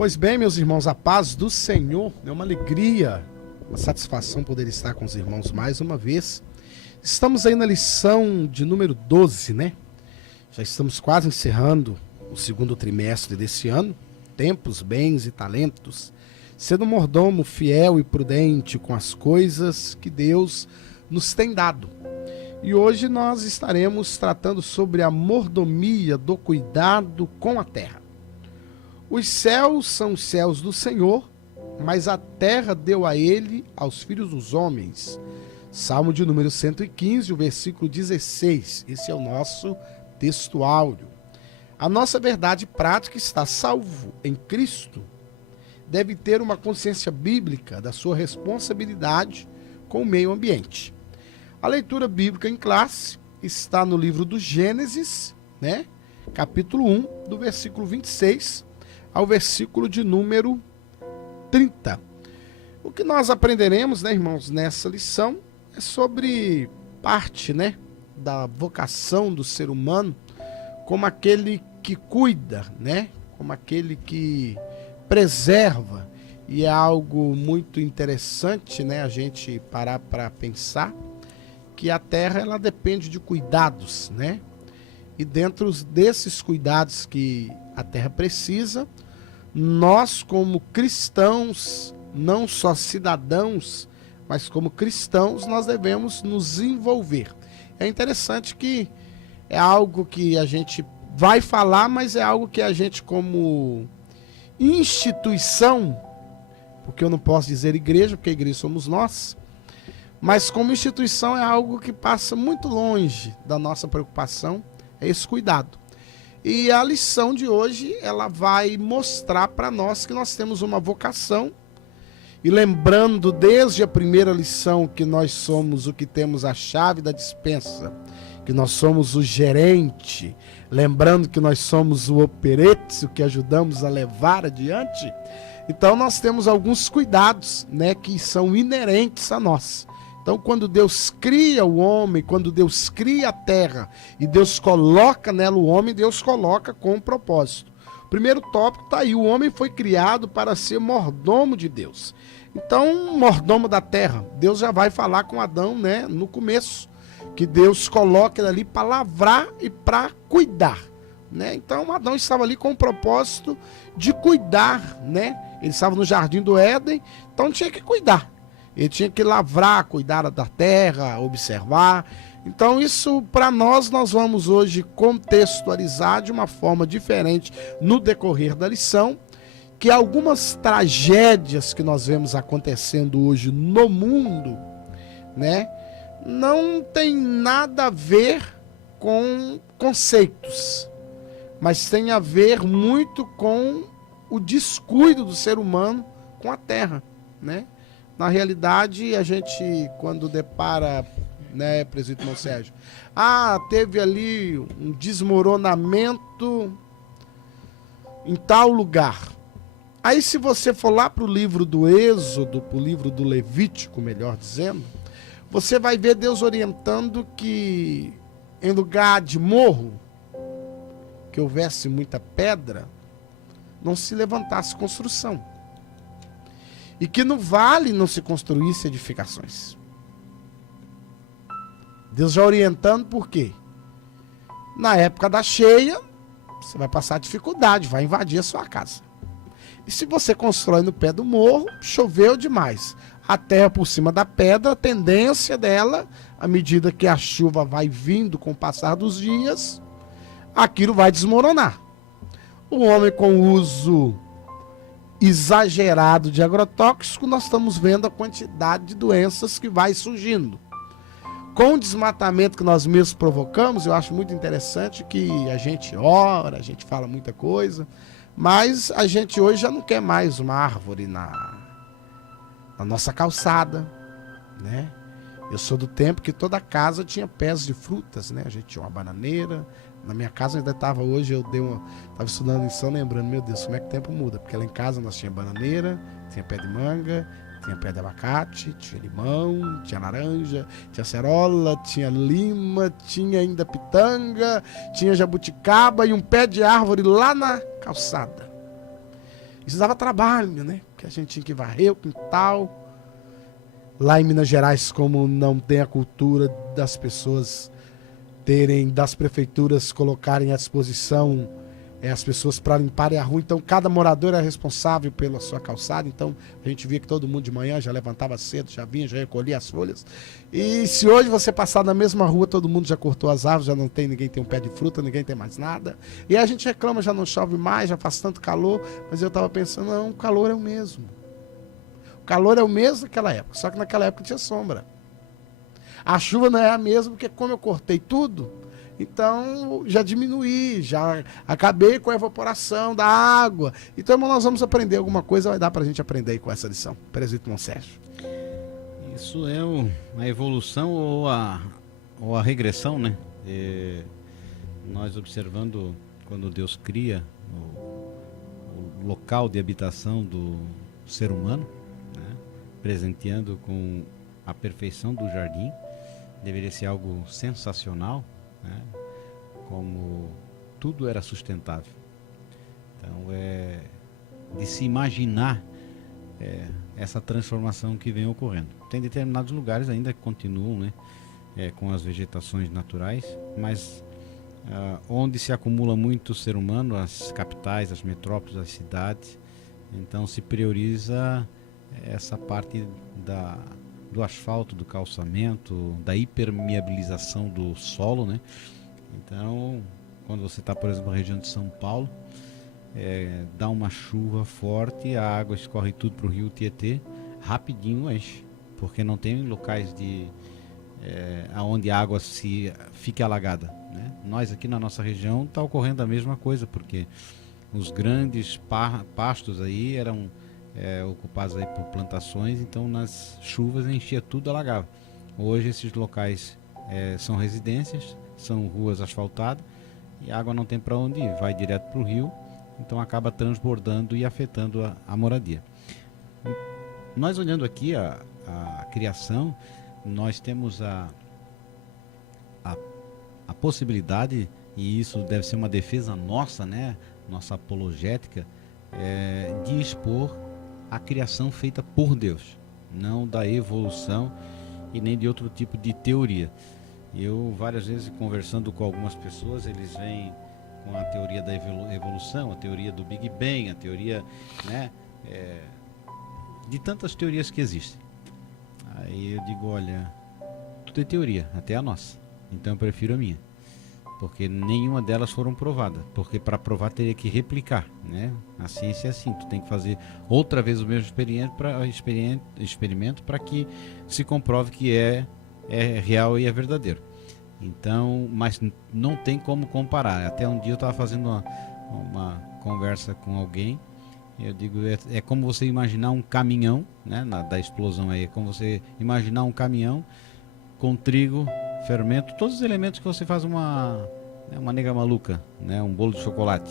Pois bem, meus irmãos, a paz do Senhor, é uma alegria, uma satisfação poder estar com os irmãos mais uma vez. Estamos aí na lição de número 12, né? Já estamos quase encerrando o segundo trimestre desse ano. Tempos, bens e talentos. Sendo um mordomo fiel e prudente com as coisas que Deus nos tem dado. E hoje nós estaremos tratando sobre a mordomia do cuidado com a terra. Os céus são os céus do Senhor, mas a terra deu a ele, aos filhos dos homens. Salmo de número 115, o versículo 16. Esse é o nosso texto áureo. A nossa verdade prática está salvo em Cristo. Deve ter uma consciência bíblica da sua responsabilidade com o meio ambiente. A leitura bíblica em classe está no livro do Gênesis, né? Capítulo 1, do versículo 26 ao versículo de número 30. O que nós aprenderemos, né, irmãos, nessa lição é sobre parte, né, da vocação do ser humano como aquele que cuida, né, como aquele que preserva. E é algo muito interessante, né, a gente parar para pensar que a terra ela depende de cuidados, né? E dentro desses cuidados que a terra precisa, nós como cristãos, não só cidadãos, mas como cristãos, nós devemos nos envolver. É interessante que é algo que a gente vai falar, mas é algo que a gente como instituição, porque eu não posso dizer igreja, porque a igreja somos nós, mas como instituição é algo que passa muito longe da nossa preocupação, é esse cuidado. E a lição de hoje, ela vai mostrar para nós que nós temos uma vocação. E lembrando desde a primeira lição que nós somos o que temos a chave da despensa, que nós somos o gerente, lembrando que nós somos o operete, o que ajudamos a levar adiante. Então nós temos alguns cuidados, né, que são inerentes a nós. Então, quando Deus cria o homem, quando Deus cria a terra e Deus coloca nela o homem, Deus coloca com um propósito. O primeiro tópico está aí, o homem foi criado para ser mordomo de Deus. Então, mordomo da terra, Deus já vai falar com Adão, né, no começo, que Deus coloca ele ali para lavrar e para cuidar, né? Então, Adão estava ali com o propósito de cuidar, né? Ele estava no jardim do Éden, então tinha que cuidar. Ele tinha que lavrar, cuidar da terra, observar. Então isso para nós vamos hoje contextualizar de uma forma diferente no decorrer da lição, que algumas tragédias que nós vemos acontecendo hoje no mundo, né, não tem nada a ver com conceitos, mas tem a ver muito com o descuido do ser humano com a terra, né? Na realidade, a gente, quando depara, né, presbítero Irmão Sérgio, teve ali um desmoronamento em tal lugar. Aí, se você for lá para o livro do Êxodo, para o livro do Levítico, melhor dizendo, você vai ver Deus orientando que em lugar de morro, que houvesse muita pedra, não se levantasse construção. E que no vale não se construísse edificações. Deus já orientando por quê? Na época da cheia, você vai passar dificuldade, vai invadir a sua casa. E se você constrói no pé do morro, choveu demais. A terra por cima da pedra, a tendência dela, à medida que a chuva vai vindo com o passar dos dias, aquilo vai desmoronar. O homem com uso exagerado de agrotóxico, nós estamos vendo a quantidade de doenças que vai surgindo. Com o desmatamento que nós mesmos provocamos, eu acho muito interessante que a gente ora, a gente fala muita coisa, mas a gente hoje já não quer mais uma árvore na nossa calçada, né? Eu sou do tempo que toda casa tinha pés de frutas, né? A gente tinha uma bananeira. Na minha casa ainda estava hoje, estava estudando lição, lembrando, meu Deus, como é que o tempo muda? Porque lá em casa nós tinha bananeira, tinha pé de manga, tinha pé de abacate, tinha limão, tinha laranja, tinha acerola, tinha lima, tinha ainda pitanga, tinha jabuticaba e um pé de árvore lá na calçada. Isso dava trabalho, né? Porque a gente tinha que varrer o quintal. Lá em Minas Gerais, como não tem a cultura das pessoas das prefeituras colocarem à disposição as pessoas para limparem a rua, então cada morador é responsável pela sua calçada, então a gente via que todo mundo de manhã já levantava cedo, já vinha, já recolhia as folhas. E se hoje você passar na mesma rua, todo mundo já cortou as árvores, já não tem, ninguém tem um pé de fruta, ninguém tem mais nada. E a gente reclama, já não chove mais, já faz tanto calor, mas eu estava pensando, não, o calor é o mesmo. O calor é o mesmo naquela época, só que naquela época tinha sombra. A chuva não é a mesma, porque como eu cortei tudo, então já diminuí, já acabei com a evaporação da água. Então, irmão, nós vamos aprender alguma coisa, vai dar pra gente aprender aí com essa lição. Presbítero irmão Sérgio. Isso é a evolução ou a regressão, né? Nós observando quando Deus cria o local de habitação do ser humano, né? Presenteando com a perfeição do jardim, deveria ser algo sensacional, né? Como tudo era sustentável. Então é de se imaginar essa transformação que vem ocorrendo. Tem determinados lugares ainda que continuam, né, com as vegetações naturais, mas onde se acumula muito ser humano, as capitais, as metrópoles, as cidades, então se prioriza essa parte do asfalto, do calçamento, da hipermeabilização do solo, né? Então, quando você está, por exemplo, na região de São Paulo, dá uma chuva forte, a água escorre tudo para o rio Tietê, rapidinho enche, porque não tem locais onde a água fique alagada, né? Nós aqui na nossa região está ocorrendo a mesma coisa, porque os grandes pastos aí eram ocupados aí por plantações, então nas chuvas enchia tudo, alagava. Hoje esses locais são residências, são ruas asfaltadas e a água não tem para onde ir, vai direto para o rio, então acaba transbordando e afetando a moradia. Nós olhando aqui a criação, nós temos a possibilidade, e isso deve ser uma defesa nossa, né, nossa apologética, de expor a criação feita por Deus, não da evolução e nem de outro tipo de teoria. Eu várias vezes conversando com algumas pessoas, eles vêm com a teoria da evolução, a teoria do Big Bang, a teoria, né, de tantas teorias que existem. Aí eu digo, olha, tudo é teoria, até a nossa, então eu prefiro a minha, porque nenhuma delas foram provadas, porque para provar teria que replicar, né? A ciência é assim, tu tem que fazer outra vez o mesmo experimento para que se comprove que é real e é verdadeiro. Então, mas não tem como comparar. Até um dia eu estava fazendo uma conversa com alguém, eu digo, é como você imaginar um caminhão, né, da explosão aí, é como você imaginar um caminhão com trigo, fermento, todos os elementos que você faz uma nega maluca, né, um bolo de chocolate,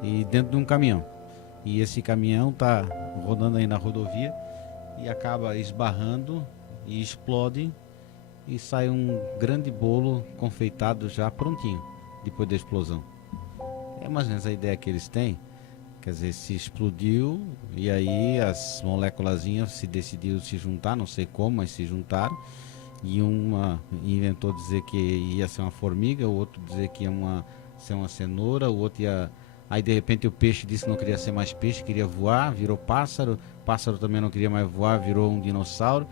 e dentro de um caminhão. E esse caminhão está rodando aí na rodovia e acaba esbarrando e explode e sai um grande bolo confeitado já prontinho, depois da explosão. É mais ou menos a ideia que eles têm. Quer dizer, se explodiu e aí as moléculazinhas se decidiram se juntar, não sei como, mas se juntaram. E uma inventou dizer que ia ser uma formiga, o outro dizer que ia ser uma cenoura, o outro ia... Aí de repente o peixe disse que não queria ser mais peixe, queria voar, virou pássaro. Pássaro também não queria mais voar, virou um dinossauro.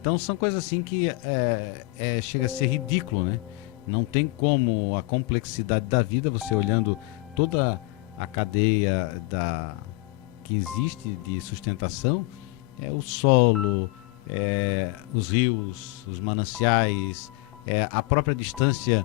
Então são coisas assim que chega a ser ridículo, né? Não tem como a complexidade da vida, você olhando toda a cadeia que existe de sustentação, o solo, os rios, os mananciais, a própria distância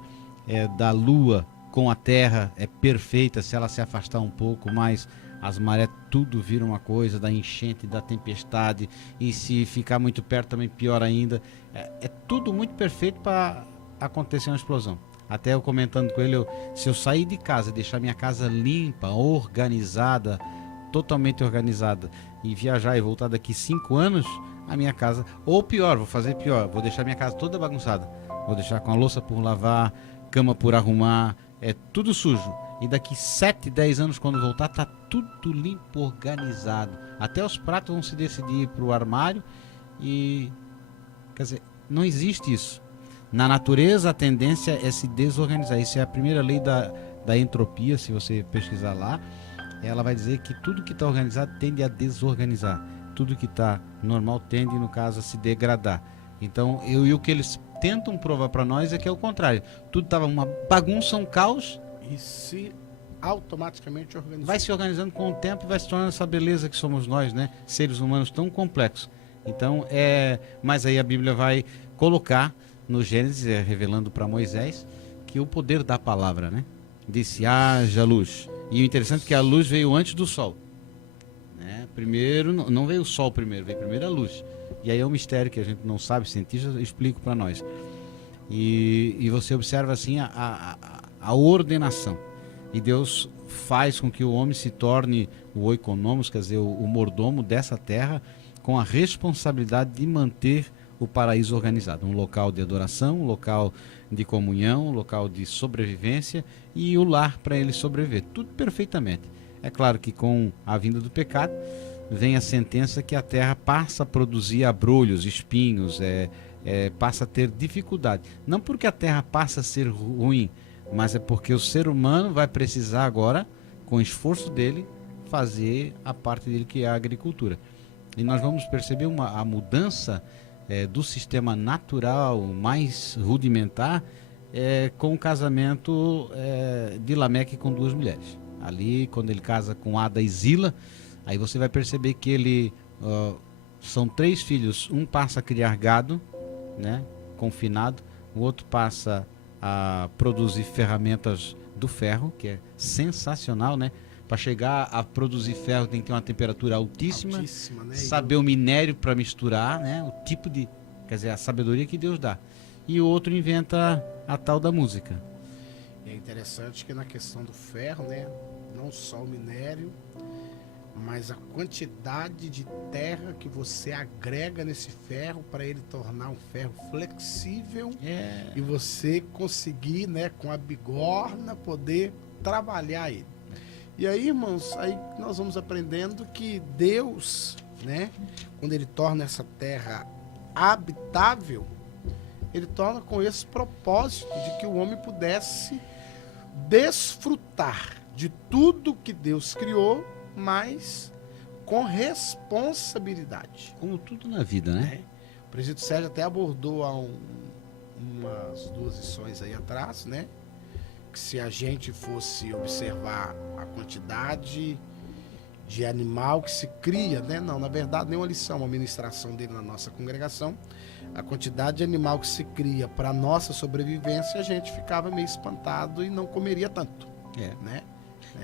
da Lua com a Terra é perfeita. Se ela se afastar um pouco mais, as marés tudo vira uma coisa, da enchente, da tempestade, e se ficar muito perto também pior ainda. É tudo muito perfeito para acontecer uma explosão. Até eu comentando com ele, se eu sair de casa e deixar minha casa limpa, organizada, totalmente organizada, e viajar e voltar daqui 5 anos, a minha casa, ou pior, vou fazer pior, vou deixar minha casa toda bagunçada, vou deixar com a louça por lavar, cama por arrumar, tudo sujo. e daqui 7, 10 anos, quando voltar, tá tudo limpo, organizado. Até os pratos vão se decidir para o armário e... Quer dizer, não existe isso. Na natureza, a tendência é se desorganizar. Isso é a primeira lei da entropia, se você pesquisar lá. Ela vai dizer que tudo que está organizado tende a desorganizar. Tudo que está normal tende, no caso, a se degradar. Então, e o que eles tentam provar para nós é que é o contrário. Tudo estava uma bagunça, um caos. E se automaticamente organiza. Vai se organizando com o tempo e vai se tornando essa beleza que somos nós, né? Seres humanos tão complexos. Então, mas aí a Bíblia vai colocar no Gênesis, revelando para Moisés, que o poder da palavra, né? Disse, haja luz. E o interessante é que a luz veio antes do sol. Né? Primeiro, não veio o sol primeiro, veio primeiro a luz. E aí é um mistério que a gente não sabe, cientistas explicam para nós. E você observa assim a ordenação. E Deus faz com que o homem se torne o oikonomos, quer dizer, o mordomo dessa terra, com a responsabilidade de manter o paraíso organizado. Um local de adoração, um local de comunhão, um local de sobrevivência e o lar para ele sobreviver. Tudo perfeitamente. É claro que com a vinda do pecado vem a sentença que a terra passa a produzir abrolhos, espinhos, passa a ter dificuldade. Não porque a terra passa a ser ruim, mas é porque o ser humano vai precisar agora, com o esforço dele, fazer a parte dele que é a agricultura. E nós vamos perceber a mudança do sistema natural mais rudimentar com o casamento de Lameque com duas mulheres. Ali, quando ele casa com Ada e Zila, aí você vai perceber que ele são 3 filhos. Um passa a criar gado, né, confinado. O outro passa a produzir ferramentas do ferro, que é sensacional, né? Para chegar a produzir ferro tem que ter uma temperatura altíssima, né? Saber o minério para misturar, né? O tipo de, quer dizer, a sabedoria que Deus dá. E o outro inventa a tal da música. É interessante que na questão do ferro, né? Não só o minério, mas a quantidade de terra que você agrega nesse ferro para ele tornar um ferro flexível e você conseguir, né, com a bigorna poder trabalhar ele. E aí, irmãos, aí nós vamos aprendendo que Deus, né, quando ele torna essa terra habitável, ele torna com esse propósito de que o homem pudesse desfrutar de tudo que Deus criou, mas com responsabilidade. Como tudo na vida, né? O presídio Sérgio até abordou há umas 2 lições aí atrás, né? Que se a gente fosse observar a quantidade de animal que se cria, né? Não, na verdade, nenhuma lição, uma ministração dele na nossa congregação, a quantidade de animal que se cria para a nossa sobrevivência, a gente ficava meio espantado e não comeria tanto, né?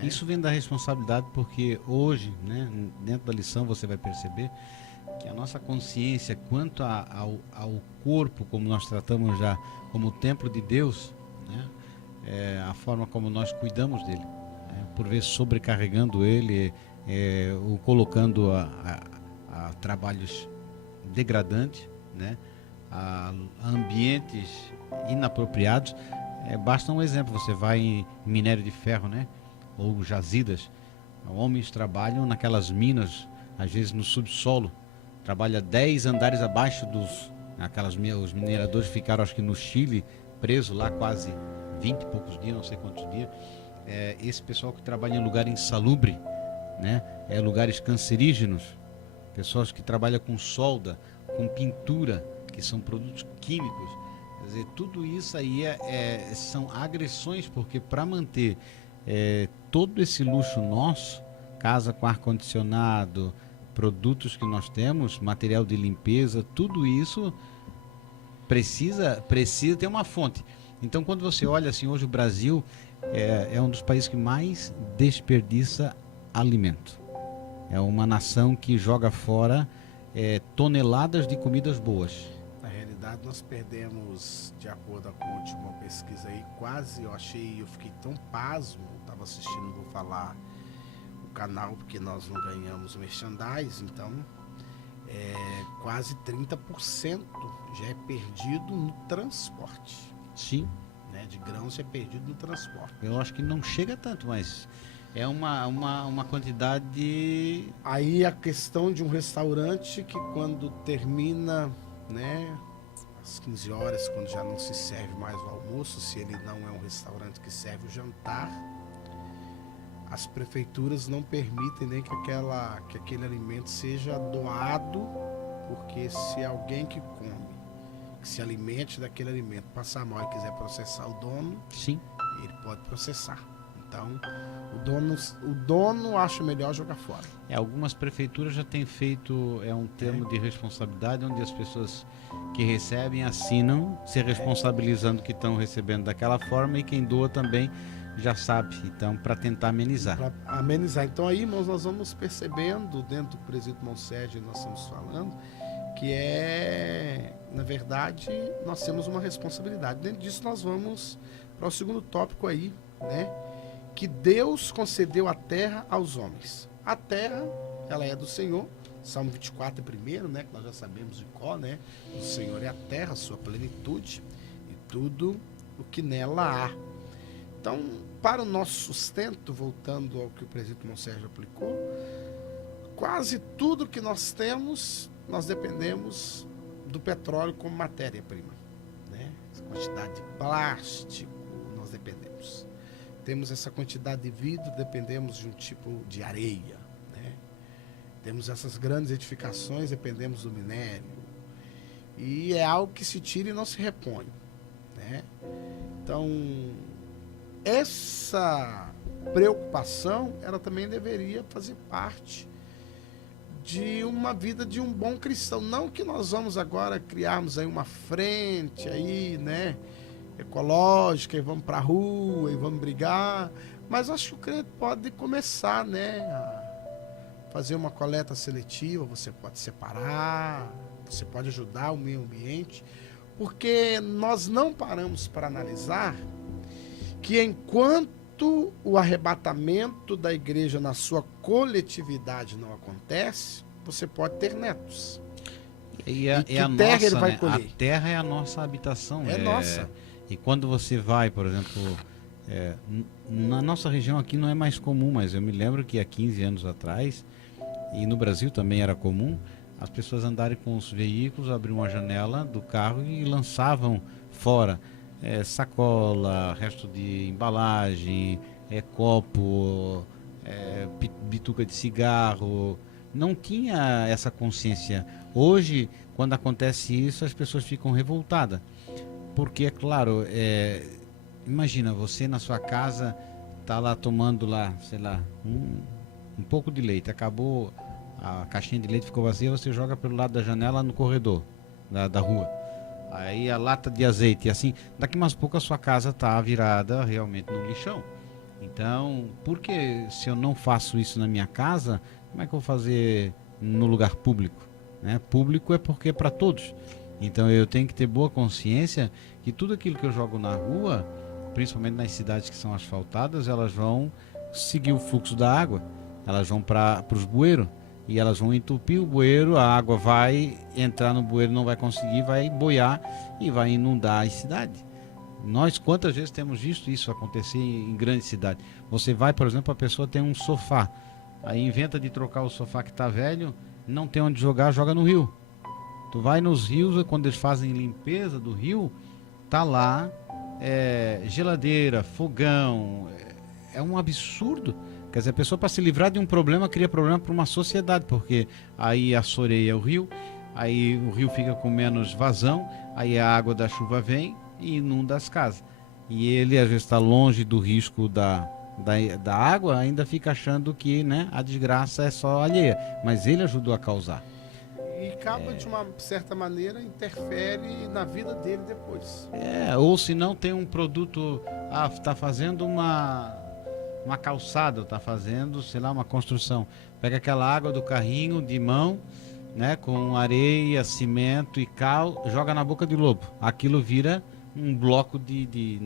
Isso vem da responsabilidade, porque hoje, né, dentro da lição você vai perceber que a nossa consciência quanto ao corpo, como nós tratamos já como o templo de Deus, né, a forma como nós cuidamos dele, por vezes sobrecarregando ele, o colocando a trabalhos degradantes, né, a ambientes inapropriados. Basta um exemplo, você vai em minério de ferro, né, ou jazidas, homens trabalham naquelas minas, às vezes no subsolo, trabalha 10 andares abaixo os mineradores ficaram, acho que no Chile, presos lá quase 20 e poucos dias, não sei quantos dias. Esse pessoal que trabalha em lugar insalubre, né, lugares cancerígenos, pessoas que trabalham com solda, com pintura, que são produtos químicos. Quer dizer, tudo isso aí são agressões, porque para manter todo esse luxo nosso, casa com ar-condicionado, produtos que nós temos, material de limpeza, tudo isso precisa ter uma fonte. Então, quando você olha assim, hoje o Brasil é um dos países que mais desperdiça alimento. É uma nação que joga fora toneladas de comidas boas. Na realidade, nós perdemos, de acordo com a última pesquisa aí, eu fiquei tão pasmo, estava assistindo, vou falar o canal, porque nós não ganhamos merchandise, então quase 30% já é perdido no transporte. Sim. né, de grãos é perdido no transporte. Eu acho que não chega tanto, mas é uma quantidade... Aí a questão de um restaurante que quando termina, né, às 15 horas, quando já não se serve mais o almoço, se ele não é um restaurante que serve o jantar, as prefeituras não permitem nem que aquele alimento seja doado, porque se alguém que come, que se alimente daquele alimento, passar mal e quiser processar o dono, Sim. ele pode processar. Então, o dono acha melhor jogar fora. Algumas prefeituras já têm feito um termo de responsabilidade, onde as pessoas que recebem assinam se responsabilizando que estão recebendo daquela forma, e quem doa também já sabe, então, para tentar amenizar. Para amenizar. Então aí, irmãos, nós vamos percebendo dentro do Presídio Monsede, nós estamos falando, que na verdade, nós temos uma responsabilidade. Dentro disso nós vamos para o segundo tópico aí, né? Que Deus concedeu a terra aos homens. A terra, ela é do Senhor. Salmo 24 é primeiro, né? Que nós já sabemos de cor, né? O Senhor é a terra, a sua plenitude e tudo o que nela há. Então, para o nosso sustento, voltando ao que o presídio Monsérgio aplicou, quase tudo que nós temos, nós dependemos do petróleo como matéria-prima, né? Essa quantidade de plástico, nós dependemos. Temos essa quantidade de vidro, dependemos de um tipo de areia, né? Temos essas grandes edificações, dependemos do minério. E é algo que se tira e não se repõe, né? Então, essa preocupação, ela também deveria fazer parte de uma vida de um bom cristão. Não que nós vamos agora criarmos aí uma frente aí, né, ecológica, e vamos para a rua e vamos brigar, mas acho que o crente pode começar, né, a fazer uma coleta seletiva. Você pode separar, você pode ajudar o meio ambiente, porque nós não paramos para analisar que enquanto o arrebatamento da igreja na sua coletividade não acontece, você pode ter netos. E a terra nossa, ele vai né? colher? A terra é a nossa habitação. É nossa. E quando você vai, por exemplo, na nossa região aqui não é mais comum, mas eu me lembro que há 15 anos atrás, e no Brasil também era comum, as pessoas andarem com os veículos, abriam uma janela do carro e lançavam fora sacola, resto de embalagem, copo, bituca de cigarro. Não tinha essa consciência. Hoje, quando acontece isso, as pessoas ficam revoltadas. Porque, é claro, imagina, você na sua casa está lá tomando lá, sei lá, um pouco de leite. Acabou, a caixinha de leite ficou vazia, você joga pelo lado da janela no corredor da rua. Aí a lata de azeite, e assim, daqui umas poucas a sua casa está virada realmente no lixão. Então, porque se eu não faço isso na minha casa, como é que eu vou fazer no lugar público? Né? Público é porque é para todos. Então eu tenho que ter boa consciência que tudo aquilo que eu jogo na rua, principalmente nas cidades que são asfaltadas, elas vão seguir o fluxo da água, elas vão para os bueiros. E elas vão entupir o bueiro, a água vai entrar no bueiro, não vai conseguir, vai boiar e vai inundar a cidade. Nós quantas vezes temos visto isso acontecer em grandes cidades? Você vai, por exemplo, a pessoa tem um sofá, aí inventa de trocar o sofá que está velho, não tem onde jogar, joga no rio. Tu vai nos rios, quando eles fazem limpeza do rio, tá lá geladeira, fogão, é um absurdo. Quer dizer, a pessoa, para se livrar de um problema, cria problema para uma sociedade, porque aí assoreia o rio, aí o rio fica com menos vazão, aí a água da chuva vem e inunda as casas. E ele, às vezes, está longe do risco da água, ainda fica achando que, né, a desgraça é só alheia, mas ele ajudou a causar. E acaba, de uma certa maneira, interfere na vida dele depois. Ou se não tem um produto, está fazendo uma calçada, está fazendo, sei lá, uma construção. Pega aquela água do carrinho de mão, né, com areia, cimento e cal, joga na boca de lobo. Aquilo vira um bloco de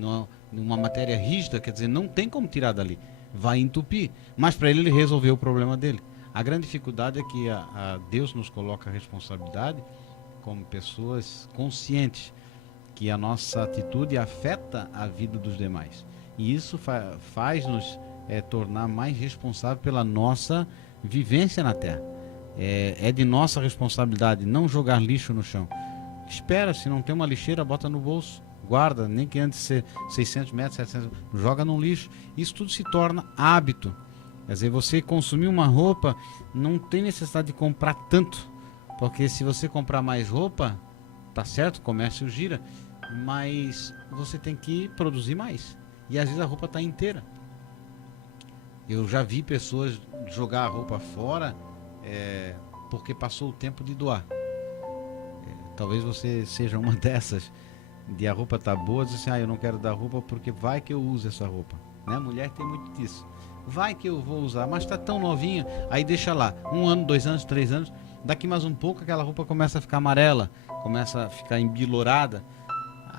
uma matéria rígida, quer dizer, não tem como tirar dali. Vai entupir. Mas para ele resolveu o problema dele. A grande dificuldade é que Deus nos coloca a responsabilidade como pessoas conscientes que a nossa atitude afeta a vida dos demais. E isso faz-nos tornar mais responsável pela nossa vivência na terra. É de nossa responsabilidade não jogar lixo no chão. Espera, se não tem uma lixeira, bota no bolso, guarda, nem que antes ser 600 metros, 700, joga no lixo. Isso tudo se torna hábito. Quer dizer, você consumir uma roupa, não tem necessidade de comprar tanto, porque se você comprar mais roupa, tá certo, o comércio gira, mas você tem que produzir mais. E às vezes a roupa está inteira. Eu já vi pessoas jogar a roupa fora porque passou o tempo de doar. Talvez você seja uma dessas, de a roupa tá boa, diz assim, eu não quero dar roupa porque vai que eu uso essa roupa. Né? Mulher tem muito disso. Vai que eu vou usar, mas tá tão novinha, aí deixa lá, 1 ano, 2 anos, 3 anos, daqui mais um pouco aquela roupa começa a ficar amarela, começa a ficar embilorada,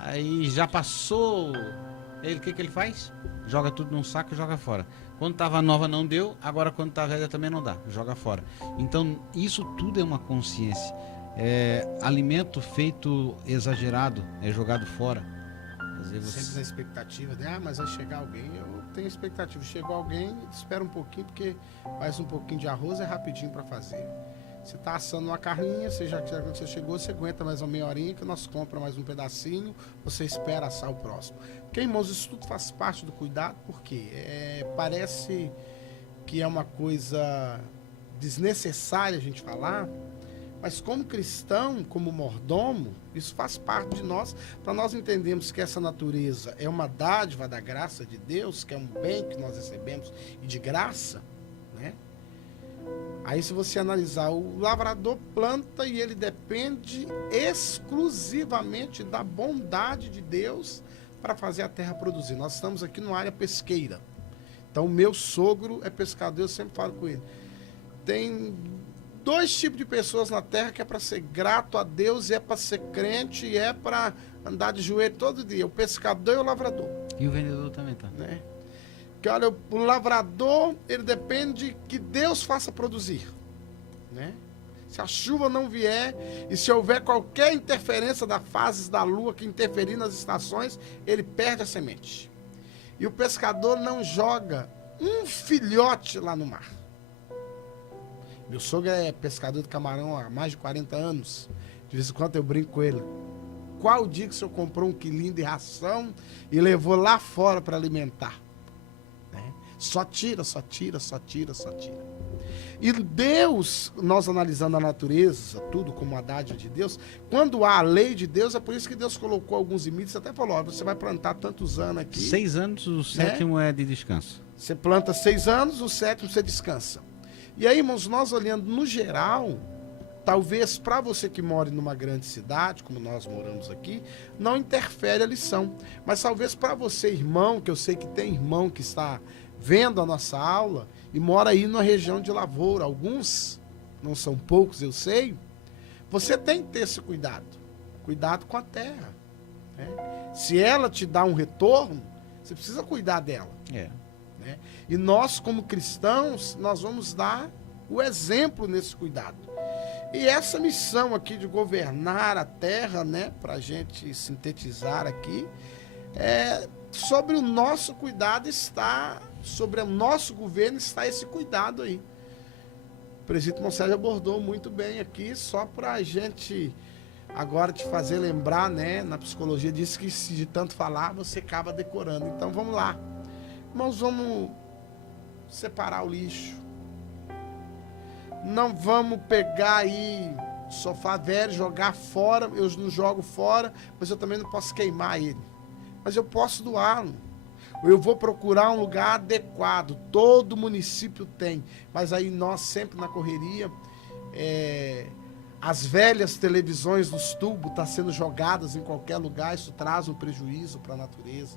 aí já passou, o que ele faz? Joga tudo num saco e joga fora. Quando estava nova não deu, agora quando está velha também não dá, joga fora. Então isso tudo é uma consciência. Alimento feito exagerado é jogado fora. Às vezes sempre na expectativa de, mas vai chegar alguém, eu tenho expectativa, chegou alguém, espera um pouquinho, porque faz um pouquinho de arroz, é rapidinho para fazer. Você está assando uma carninha, quando você chegou, você aguenta mais uma meia horinha que nós compramos mais um pedacinho, você espera assar o próximo. Porque, irmãos, isso tudo faz parte do cuidado, porque parece que é uma coisa desnecessária a gente falar, mas como cristão, como mordomo, isso faz parte de nós, para nós entendermos que essa natureza é uma dádiva da graça de Deus, que é um bem que nós recebemos e de graça, né? Aí se você analisar, o lavrador planta e ele depende exclusivamente da bondade de Deus para fazer a terra produzir. Nós estamos aqui numa área pesqueira. Então, meu sogro é pescador, eu sempre falo com ele. Tem 2 tipos de pessoas na terra que é para ser grato a Deus, e é para ser crente, e é para andar de joelho todo dia. O pescador e o lavrador. E o vendedor também tá. Né? Porque, olha, o lavrador, ele depende que Deus faça produzir. Né? Se a chuva não vier e se houver qualquer interferência das fases da lua que interferir nas estações, ele perde a semente. E o pescador não joga um filhote lá no mar. Meu sogro é pescador de camarão há mais de 40 anos. De vez em quando eu brinco com ele. Qual o dia que o senhor comprou 1 quilinho de ração e levou lá fora para alimentar? Né? Só tira, só tira, só tira, só tira. E Deus, nós analisando a natureza, tudo como a dádiva de Deus, quando há a lei de Deus, é por isso que Deus colocou alguns limites, até falou, você vai plantar tantos anos aqui. 6 anos, o 7º é de descanso. Você planta 6 anos, o 7º você descansa. E aí, irmãos, nós olhando no geral, talvez para você que mora numa grande cidade, como nós moramos aqui, não interfere a lição. Mas talvez para você, irmão, que eu sei que tem irmão que está vendo a nossa aula e mora aí na região de lavoura, alguns, não são poucos, eu sei, você tem que ter esse cuidado. Cuidado com a terra. Né? Se ela te dá um retorno, você precisa cuidar dela. Né? E nós, como cristãos, nós vamos dar o exemplo nesse cuidado. E essa missão aqui de governar a terra, né, para a gente sintetizar aqui, sobre o nosso cuidado está, sobre o nosso governo está esse cuidado aí. O presidente Monsalve abordou muito bem aqui, só para a gente agora te fazer lembrar, né, na psicologia diz que se de tanto falar, você acaba decorando. Então vamos lá. Nós vamos separar o lixo. Não vamos pegar aí sofá velho, jogar fora. Eu não jogo fora, mas eu também não posso queimar ele. Mas eu posso doá-lo. Eu vou procurar um lugar adequado. Todo município tem. Mas aí nós sempre na correria, as velhas televisões dos tubos estão sendo jogadas em qualquer lugar. Isso traz um prejuízo para a natureza.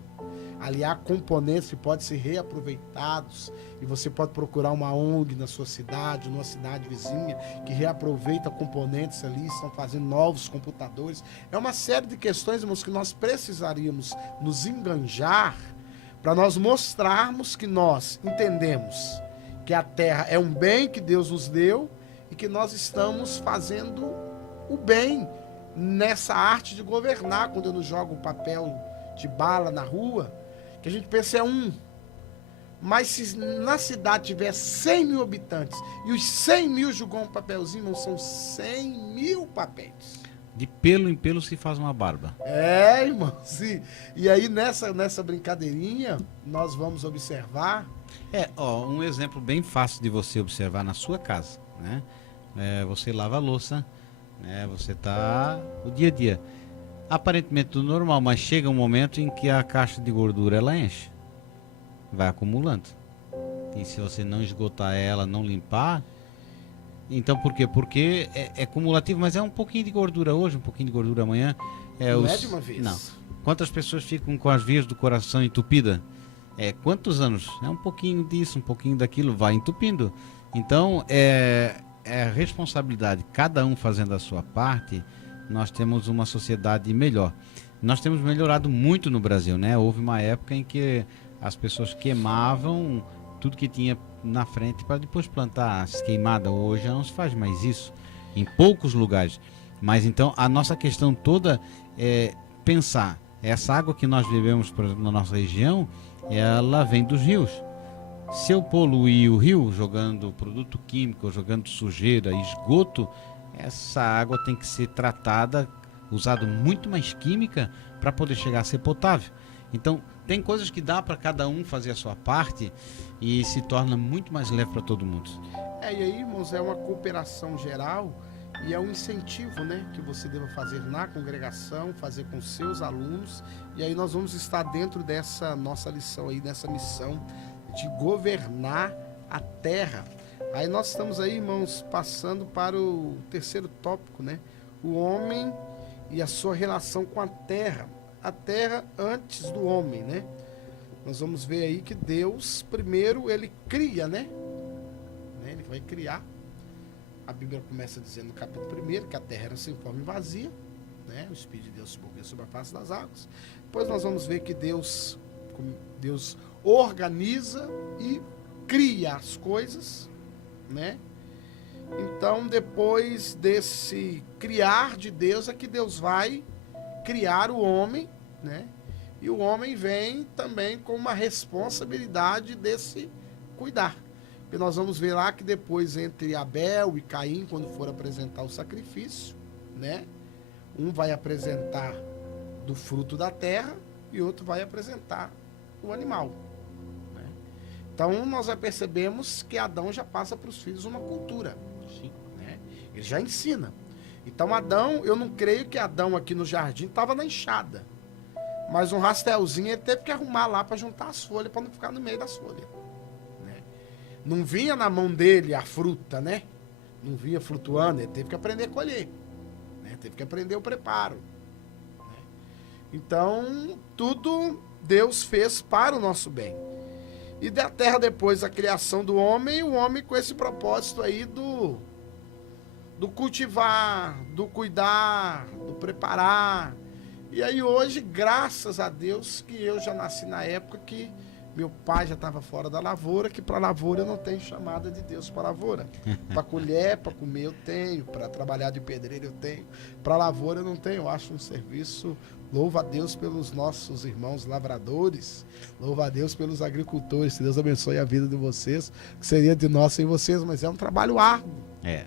Ali há componentes que podem ser reaproveitados e você pode procurar uma ONG na sua cidade, numa cidade vizinha, que reaproveita componentes ali, estão fazendo novos computadores. É uma série de questões, irmãos, que nós precisaríamos nos enganjar para nós mostrarmos que nós entendemos que a terra é um bem que Deus nos deu e que nós estamos fazendo o bem nessa arte de governar, quando eu não jogo um papel de bala na rua, que a gente pensa é um. Mas se na cidade tiver 100 mil habitantes e os 100 mil jogam um papelzinho, não são 100 mil papéis. De pelo em pelo se faz uma barba. É, irmão, sim. E aí nessa brincadeirinha, nós vamos observar. Um exemplo bem fácil de você observar na sua casa, né? Você lava a louça, né? Você tá o dia a dia. Aparentemente tudo normal, mas chega um momento em que a caixa de gordura ela enche. Vai acumulando. E se você não esgotar ela, não limpar, então por quê? Porque é cumulativo, mas é um pouquinho de gordura hoje, um pouquinho de gordura amanhã. Não é de uma vez. Não. Quantas pessoas ficam com as vias do coração entupidas? Quantos anos? É um pouquinho disso, um pouquinho daquilo, vai entupindo. Então, é responsabilidade, cada um fazendo a sua parte, nós temos uma sociedade melhor. Nós temos melhorado muito no Brasil, né? Houve uma época em que as pessoas queimavam tudo que tinha na frente para depois plantar as queimadas. Hoje não se faz mais isso, em poucos lugares. Mas então a nossa questão toda é pensar, essa água que nós bebemos, por exemplo, na nossa região, ela vem dos rios. Se eu poluir o rio jogando produto químico, jogando sujeira, esgoto, essa água tem que ser tratada, usado muito mais química para poder chegar a ser potável. Então, tem coisas que dá para cada um fazer a sua parte e se torna muito mais leve para todo mundo. E aí, irmãos, é uma cooperação geral e é um incentivo, né, que você deva fazer na congregação, fazer com seus alunos. E aí nós vamos estar dentro dessa nossa lição aí, nessa missão de governar a terra. Aí nós estamos aí, irmãos, passando para o terceiro tópico, né? O homem e a sua relação com a terra. A terra antes do homem, né? Nós vamos ver aí que Deus, primeiro, ele cria, né? Ele vai criar. A Bíblia começa dizendo no capítulo 1 que a terra era sem forma e vazia, né? O Espírito de Deus se movia sobre a face das águas. Depois nós vamos ver que Deus organiza e cria as coisas, né? Então, depois desse criar de Deus, é que Deus vai criar o homem, né? E o homem vem também com uma responsabilidade desse cuidar. Porque nós vamos ver lá que depois entre Abel e Caim, quando for apresentar o sacrifício, né? Um vai apresentar do fruto da terra e outro vai apresentar o animal. Né? Então nós já percebemos que Adão já passa para os filhos uma cultura. Sim, né? Ele já ensina. Então Adão, eu não creio que Adão aqui no jardim estava na enxada. Mas um rastelzinho ele teve que arrumar lá para juntar as folhas, para não ficar no meio das folhas. Né? Não vinha na mão dele a fruta, né? Não vinha flutuando, ele teve que aprender a colher. Né? Teve que aprender o preparo. Né? Então, tudo Deus fez para o nosso bem. E da terra depois a criação do homem, o homem com esse propósito aí do cultivar, do cuidar, do preparar. E aí hoje, graças a Deus, que eu já nasci na época que meu pai já estava fora da lavoura, que para a lavoura eu não tenho chamada de Deus para a lavoura. Para colher, para comer eu tenho, para trabalhar de pedreiro eu tenho. Para a lavoura eu não tenho, eu acho um serviço. Louva a Deus pelos nossos irmãos lavradores, louva a Deus pelos agricultores, que Deus abençoe a vida de vocês, que seria de nós sem vocês, mas é um trabalho árduo. Né?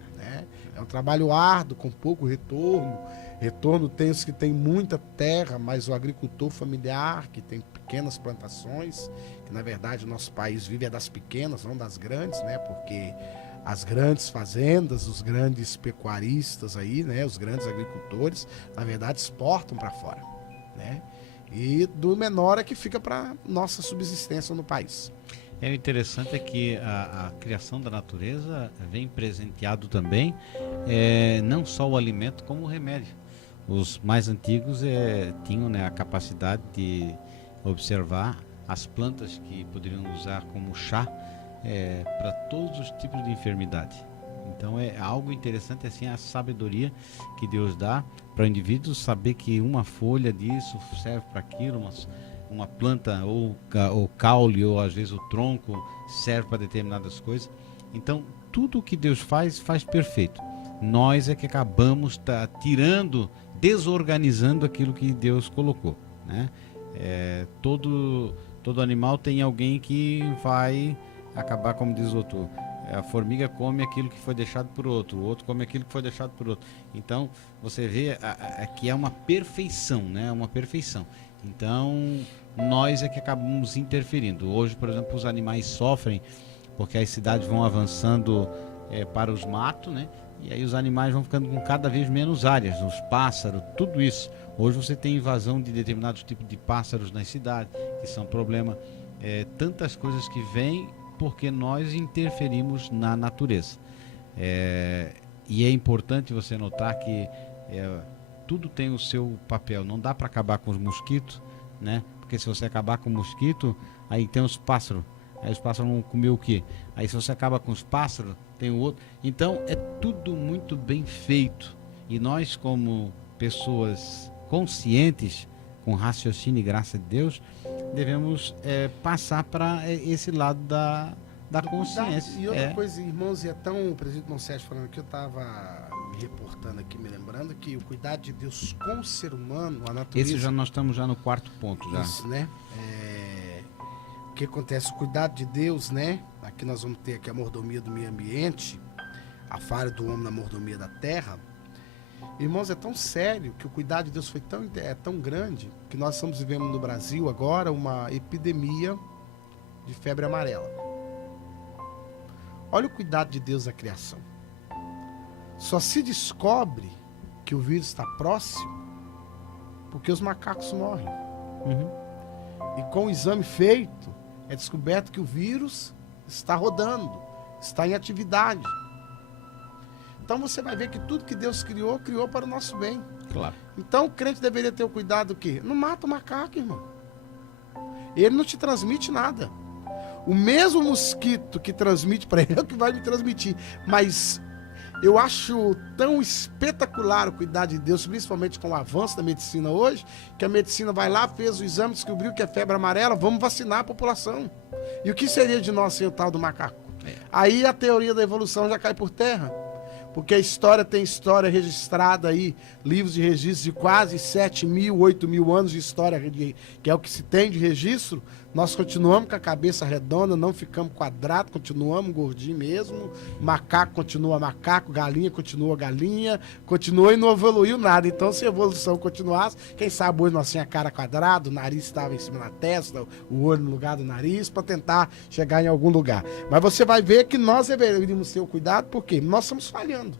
É um trabalho árduo, com pouco retorno. Retorno tem os que tem muita terra, mas o agricultor familiar, que tem pequenas plantações, que na verdade o nosso país vive é das pequenas, não das grandes, né? Porque as grandes fazendas, os grandes pecuaristas aí, né? Os grandes agricultores, na verdade exportam para fora, né? E do menor é que fica para nossa subsistência no país. O interessante é que a criação da natureza vem presenteado também, não só o alimento como o remédio. Os mais antigos tinham, né, a capacidade de observar as plantas que poderiam usar como chá para todos os tipos de enfermidade. Então é algo interessante assim, a sabedoria que Deus dá para o indivíduo saber que uma folha disso serve para aquilo, uma planta ou o caule ou às vezes o tronco serve para determinadas coisas. Então tudo que Deus faz perfeito. Nós é que acabamos tirando desorganizando aquilo que Deus colocou, né? Todo animal tem alguém que vai acabar, como diz o outro, a formiga come aquilo que foi deixado por outro, o outro come aquilo que foi deixado por outro. Então você vê que é uma perfeição, né? Uma perfeição. Então nós é que acabamos interferindo. Hoje, por exemplo, os animais sofrem porque as cidades vão avançando para os matos, né? E aí os animais vão ficando com cada vez menos áreas, os pássaros, tudo isso. Hoje você tem invasão de determinados tipos de pássaros nas cidades, que são problema. Tantas coisas que vêm porque nós interferimos na natureza. E é importante você notar que tudo tem o seu papel. Não dá para acabar com os mosquitos, né? Porque se você acabar com o mosquito, aí tem os pássaros. Aí os pássaros vão comer o quê? Aí se você acaba com os pássaros, tem o outro. Então é tudo muito bem feito. E nós, como pessoas conscientes, com raciocínio e graça de Deus, devemos passar para esse lado da consciência. E outra coisa, irmãos, e o presidente irmão Sérgio falando que eu estava me reportando aqui, me lembrando que o cuidado de Deus com o ser humano, a natureza... Nós estamos já no quarto ponto. Já. Isso, né? O que acontece? O cuidado de Deus, né? Aqui nós vamos ter aqui a mordomia do meio ambiente, a falha do homem na mordomia da terra. Irmãos, é tão sério que o cuidado de Deus foi tão grande que nós estamos vivendo no Brasil agora uma epidemia de febre amarela. Olha o cuidado de Deus na criação. Só se descobre que o vírus está próximo porque os macacos morrem. E com o exame feito, é descoberto que o vírus está rodando, está em atividade. Então você vai ver que tudo que Deus criou para o nosso bem. Claro. Então o crente deveria ter o cuidado do quê? Não mata o macaco, irmão. Ele não te transmite nada. O mesmo mosquito que transmite para ele é o que vai me transmitir. Mas eu acho tão espetacular o cuidado de Deus, principalmente com o avanço da medicina hoje, que a medicina vai lá, fez o exame, descobriu que é febre amarela, vamos vacinar a população. E o que seria de nós sem o tal do macaco? Aí a teoria da evolução já cai por terra. Porque a história tem história registrada aí, livros de registro de quase 7.000, 8.000 anos de história, que é o que se tem de registro. Nós continuamos com a cabeça redonda, não ficamos quadrados, continuamos gordinho mesmo. Macaco continua macaco, galinha continua galinha, continua e não evoluiu nada. Então, se a evolução continuasse, quem sabe hoje nós tínhamos a cara quadrada, o nariz estava em cima da testa, o olho no lugar do nariz, para tentar chegar em algum lugar. Mas você vai ver que nós deveríamos ter o cuidado, porque nós estamos falhando.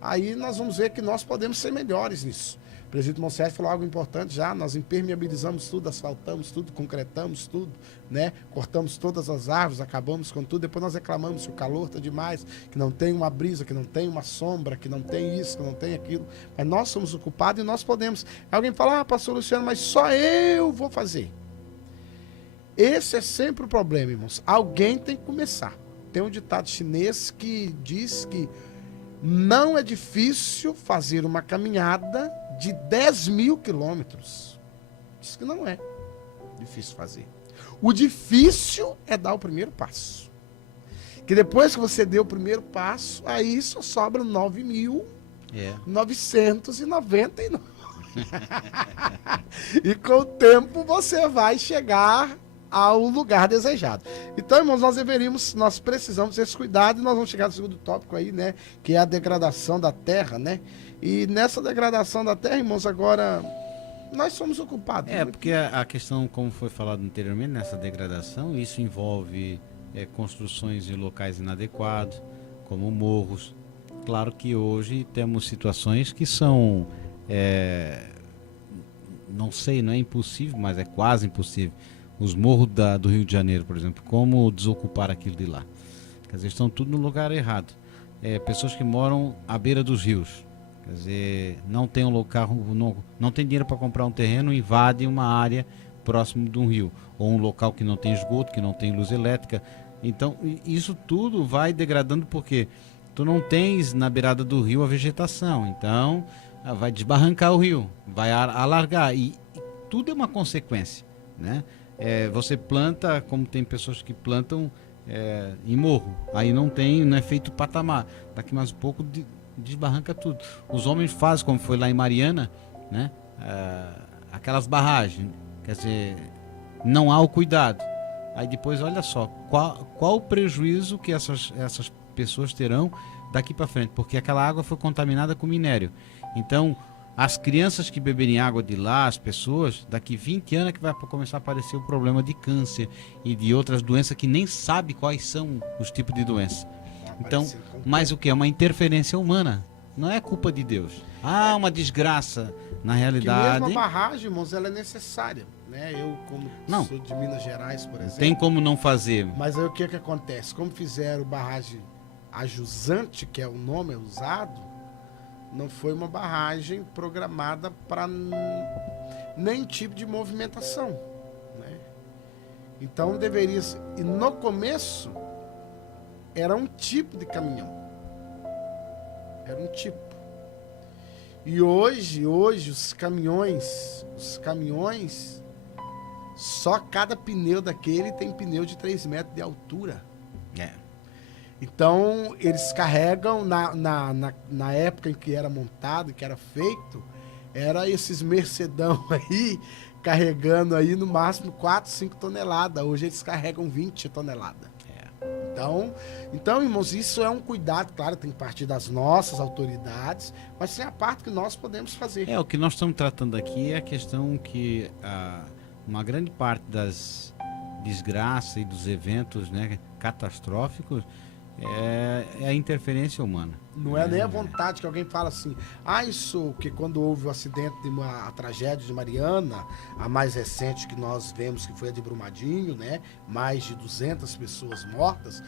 Aí nós vamos ver que nós podemos ser melhores nisso. O presidente irmão Sérgio falou algo importante já, nós impermeabilizamos tudo, asfaltamos tudo, concretamos tudo, né? Cortamos todas as árvores, acabamos com tudo, depois nós reclamamos que o calor está demais, que não tem uma brisa, que não tem uma sombra, que não tem isso, que não tem aquilo, mas nós somos o culpado e nós podemos. Alguém fala, pastor Luciano, mas só eu vou fazer. Esse é sempre o problema, irmãos, alguém tem que começar. Tem um ditado chinês que diz que não é difícil fazer uma caminhada de 10.000 quilômetros. Diz que não é difícil fazer. O difícil é dar o primeiro passo. Que depois que você deu o primeiro passo, aí só sobra 9.999. E com o tempo você vai chegar ao lugar desejado. Então, irmãos, nós precisamos desse cuidado e nós vamos chegar no segundo tópico aí, né, que é a degradação da terra, né? E nessa degradação da terra, irmãos, agora nós somos o culpado. Porque a questão, como foi falado anteriormente, nessa degradação, isso envolve construções em locais inadequados, como morros. Claro que hoje temos situações que são, não sei, não é impossível, mas é quase impossível. Os morros do Rio de Janeiro, por exemplo, como desocupar aquilo de lá? Quer dizer, estão tudo no lugar errado. Pessoas que moram à beira dos rios, quer dizer, não tem um local, não tem dinheiro para comprar um terreno, invade uma área próximo de um rio, ou um local que não tem esgoto, que não tem luz elétrica. Então, isso tudo vai degradando porque tu não tens na beirada do rio a vegetação, então vai desbarrancar o rio, vai alargar, e tudo é uma consequência, né? Você planta, como tem pessoas que plantam em morro, aí não é feito patamar, daqui mais um pouco desbarranca tudo. Os homens fazem, como foi lá em Mariana, né? Aquelas barragens, quer dizer, não há o cuidado. Aí depois, olha só, qual o prejuízo que essas pessoas terão daqui para frente, porque aquela água foi contaminada com minério. Então, as crianças que beberem água de lá, as pessoas, daqui 20 anos é que vai começar a aparecer o problema de câncer e de outras doenças que nem sabe quais são os tipos de doença. Então, mas o que? É uma interferência humana, não é culpa de Deus. Uma desgraça, na realidade. Que mesmo a barragem, irmãos, ela é necessária, né? Eu, como sou de Minas Gerais, por exemplo. Tem como não fazer. Mas aí o que acontece? Como fizeram barragem a jusante, que é o nome usado, não foi uma barragem programada para nem tipo de movimentação, né? Então deveria ser, e no começo era um tipo de caminhão, era um tipo. E hoje os caminhões, só cada pneu daquele tem pneu de 3 metros de altura. Então, eles carregam, na época em que era montado, que era feito, era esses Mercedão aí, carregando aí no máximo 4, 5 toneladas. Hoje eles carregam 20 toneladas. Então, irmãos, isso é um cuidado, claro, tem que partir das nossas autoridades, mas tem a parte que nós podemos fazer. O que nós estamos tratando aqui é a questão que uma grande parte das desgraças e dos eventos, né, catastróficos é a interferência humana. Não é nem a vontade que alguém fala assim, isso que quando houve o acidente, a tragédia de Mariana, a mais recente que nós vemos que foi a de Brumadinho, né? Mais de 200 pessoas mortas.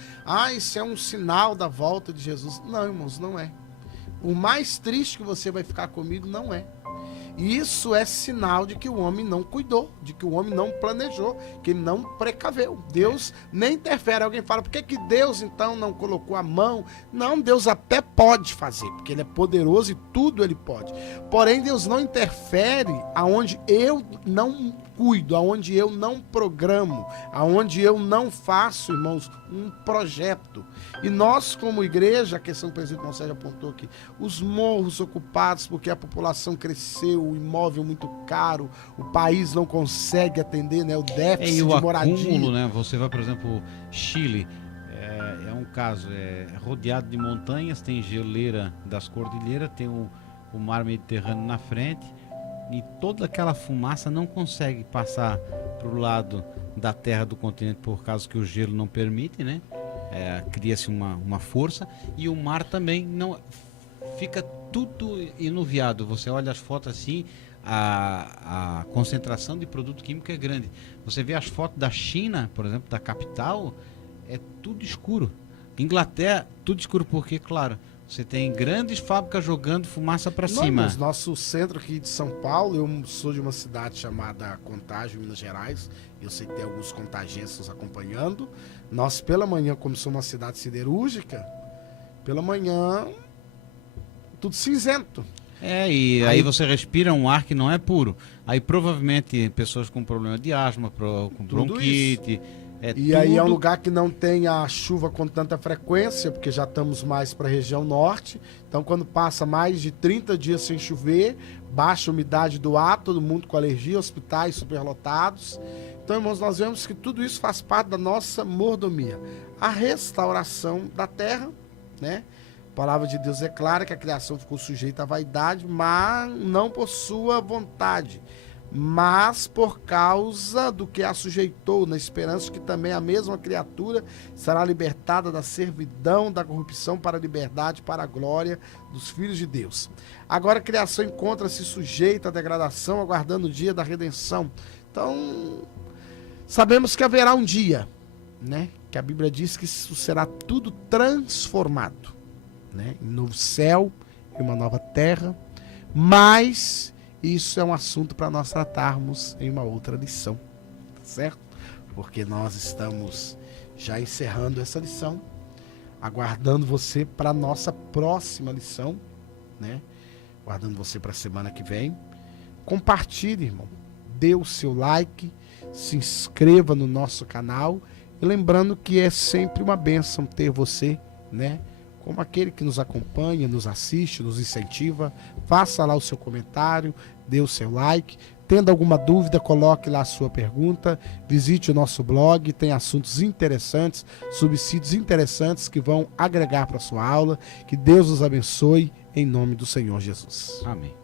Isso é um sinal da volta de Jesus. Não, irmãos, não é. O mais triste que você vai ficar comigo não é. Isso é sinal de que o homem não cuidou, de que o homem não planejou, que ele não precaveu. Deus nem interfere. Alguém fala, por que Deus então não colocou a mão? Não, Deus até pode fazer, porque ele é poderoso e tudo ele pode. Porém, Deus não interfere aonde eu não cuido, aonde eu não programo, aonde eu não faço, irmãos, um projeto. E nós, como igreja, a questão que o presidente Conselho apontou aqui, os morros ocupados porque a população cresceu, o imóvel muito caro, o país não consegue atender, né, o déficit de moradia. Acúmulo, né? Você vai, por exemplo, Chile, é um caso, rodeado de montanhas, tem geleira das cordilheiras, tem o mar Mediterrâneo na frente, e toda aquela fumaça não consegue passar para o lado da terra do continente por causa que o gelo não permite, né? Cria-se uma força, e o mar também não fica tudo enuviado. Você olha as fotos assim, a concentração de produto químico é grande. Você vê as fotos da China, por exemplo, da capital, é tudo escuro. Inglaterra, tudo escuro, porque, claro, você tem grandes fábricas jogando fumaça para cima. Mas nosso centro aqui de São Paulo, eu sou de uma cidade chamada Contagem, Minas Gerais. Eu sei que tem alguns contagenses nos acompanhando. Nós, pela manhã, como somos uma cidade siderúrgica, pela manhã, tudo cinzento. Aí você respira um ar que não é puro. Aí provavelmente pessoas com problema de asma, com bronquite... Aí é um lugar que não tem a chuva com tanta frequência, porque já estamos mais para a região norte. Então, quando passa mais de 30 dias sem chover, baixa a umidade do ar, todo mundo com alergia, hospitais superlotados. Então, irmãos, nós vemos que tudo isso faz parte da nossa mordomia. A restauração da terra, né? A palavra de Deus é clara que a criação ficou sujeita à vaidade, mas não por sua vontade, mas por causa do que a sujeitou, na esperança de que também a mesma criatura será libertada da servidão, da corrupção para a liberdade, para a glória dos filhos de Deus. Agora a criação encontra-se sujeita à degradação, aguardando o dia da redenção. Então, sabemos que haverá um dia, né? Que a Bíblia diz que isso será tudo transformado, né? Em novo céu e uma nova terra, mas isso é um assunto para nós tratarmos em uma outra lição, certo? Porque nós estamos já encerrando essa lição, aguardando você para a nossa próxima lição, né? Aguardando você para a semana que vem. Compartilhe, irmão. Dê o seu like, se inscreva no nosso canal. E lembrando que é sempre uma bênção ter você, né? Como aquele que nos acompanha, nos assiste, nos incentiva. Faça lá o seu comentário, dê o seu like. Tendo alguma dúvida, coloque lá a sua pergunta, visite o nosso blog, tem assuntos interessantes, subsídios interessantes que vão agregar para a sua aula. Que Deus os abençoe, em nome do Senhor Jesus. Amém.